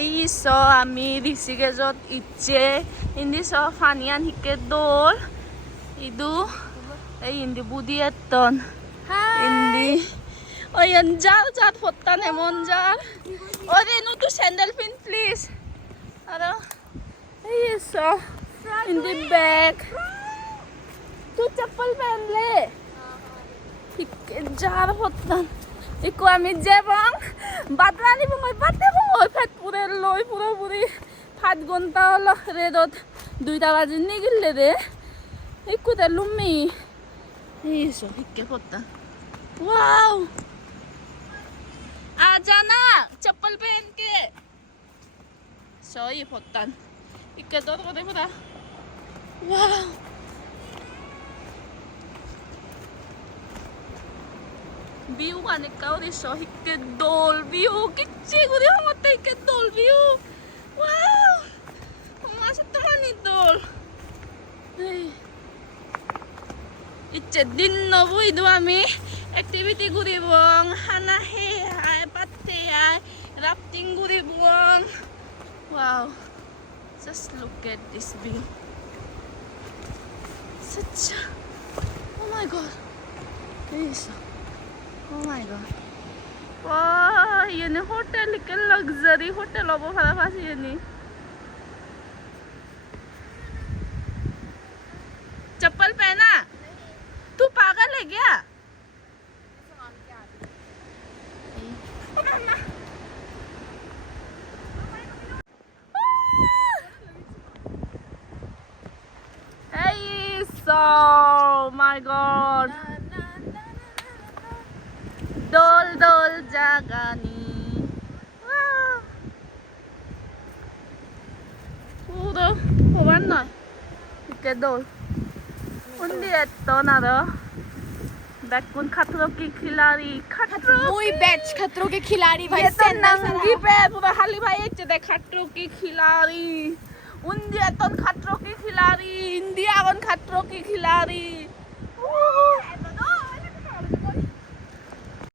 এই চ আমি ঋষিকেশত ইচ্ছে ইন্দি চ ফানিয়ান হিকে দোল ইদু এই ইন্দি বুদি এতন ইন্দি ওই যার যার ফত্তান এমন যার ওরে নু তু স্যান্ডেল পিন প্লিজ আর এই চ ইন্দি ব্যাগ तू चप्पल पहन ले जार फत्तान इको आमी जेबं बादरानि बुङै बादे बुङै फेट पुरे लय पुरोपुरि 7 घन्टा हलो रेडत 2টা बाजि निगिले रे इको ते लुम्मी एसो हिक्के फत्तान वाओ आ जाना चप्पल पहन के सही फत्तान इक्के तो कोते पुरा wow view anh cao đi so hikke dol view kicci guri homote hikke dol view wow masa tahani dol hey icche din no bui do ami activity guri bong hana he hai patte ai rafting guri bong wow just look at this view such oh my god this Oh my god. Wow, ये ने hotel के luxury hotel अब फरा फास ये ने चप्पल पहना तू पागल है क्या Hey, so my god. Dol dol jagani puro hoban noy ke dol undi etto na ro bakun khatro ki khilari khatro muy batch khatro ke khilari bhai ye to nangi pe pura hali bhai eche de khatro ki khilari undi eton khatro ki khilari india gon khatro ki khilari